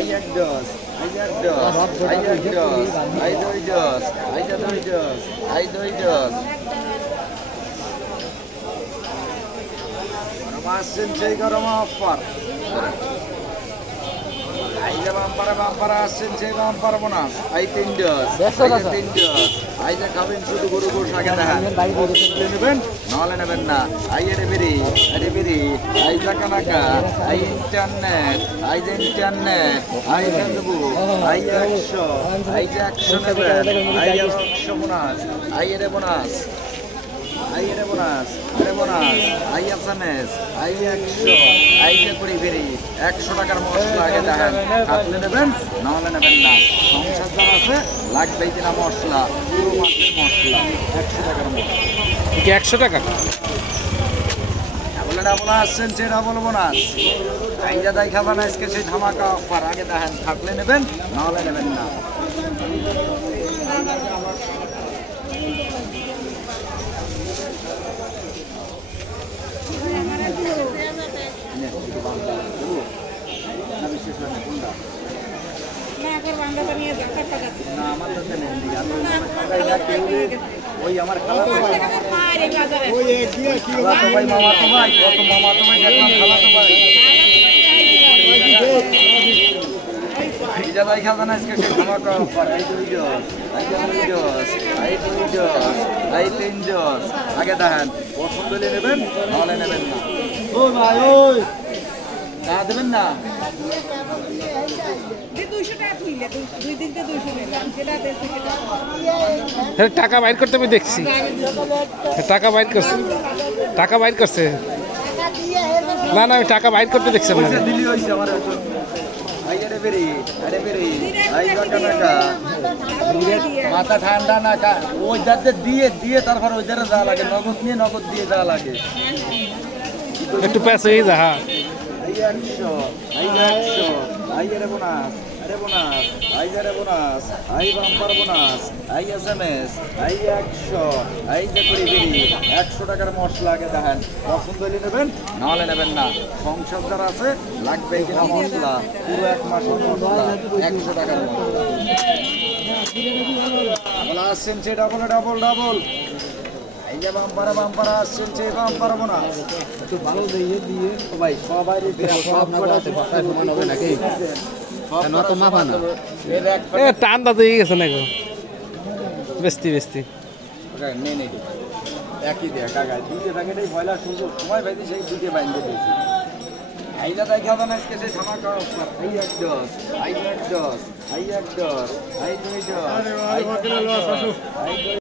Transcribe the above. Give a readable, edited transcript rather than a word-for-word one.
I এক দশ, I এক দশ, আই এক দশ, আই দুই দশ, আই দুই দশ, আই দুই দশ। আসছেন সেই গরম অফার। আই যে বাম্পারে আসছেন সেই বাম্পার বোনাস। আই তিন দশ, তিন দশ। আই যে খাবেন শুধু গরু গোশ আগে দেখেন নেবেন নাহলে নেবেন না। আই এর বেরি আই টাকা নাকা, আই ইন্টারনেট, আই যে internet, I Facebook, I 100, I যে 100 নেবেন, আই 100 বোনাস, আই এর বোনাস, আই এর বোনাস, আরে bonus, I SMS, I 100, I যে করি বেরি 100 টাকার মশলা আগে দেখেন থাকলে নেবেন নাহলে নেবেন না। সংসার যারা আছে লাগবেই কিনা মশলা, পুরো মাছের মশলা 100 টাকার মশলা। 100 টাকা ডাবল আসছেন সে ডাবল বোনাস। আইজা দাই খাবেন আজকে সেই ধামাকা অফার আগে দেখেন থাকলে নেবেন নাহলে নেবেন না। ওই আমার খালা তো ভাই মামা তো ভাই কত মামা তো ভাই দেখলাম খালা তো ভাই আইজা দাই খাবেন আজকে সেই ধামাকা অফার। আই দুই দশ, আই দুই দশ, আই দুই দশ, আই তিন দশ আগে দেখেন পছন্দ হলে নেবেন নাহলে নেবেন না। ও ভাই ওই টাকা দেবেন না। টাকা বাইর করতে আমি দেখছি, টাকা বাইর করছে, টাকা বাইর করছে। না না আমি টাকা বাইর করতে দেখছি না। দিলি হইছে আমার মাথা ঠান্ডা না ওই যাতে দিয়ে দিয়ে তারপর ওই যারা যা লাগে নগদ নিয়ে নগদ দিয়ে যা লাগে একটু প্যাস হয়ে যা। হ্যাঁ 100, 100, আই এর বোনাস, আরে বোনাস, আই যারে bonus, I bumper bonus, I SMS, I 100, I যে করি বেরি 100 টাকার মশলা আগে দেখেন পছন্দ হলে নেবেন নাহলে নেবেন না। সংসার যারা আছে লাগবে কিনা মশলা পুরো 1 মাসের মশলা 100 টাকার মশলা। বলা আসছেন সে ডাবল ডাবল ডাবল। এই যে বাম্পারা আসছেন সে বাম্পার বোনাস। একটু ভালো দিয়ে দিয়ে ভাই সবাই সব সমান হবে নাকি? টান দা দিয়ে গেছে না গো বেস্তি বেস্তি একই দেখ কাকা দুইটা প্যাকেটেই ভয়লা সুন্দর সময় পাইতে সেই দুইটা বাইন্দে দিয়েছি। আইলা তাই খাবেন আজকে সেই ধামাকা offer. I 110, I 110, I 110, I 210, I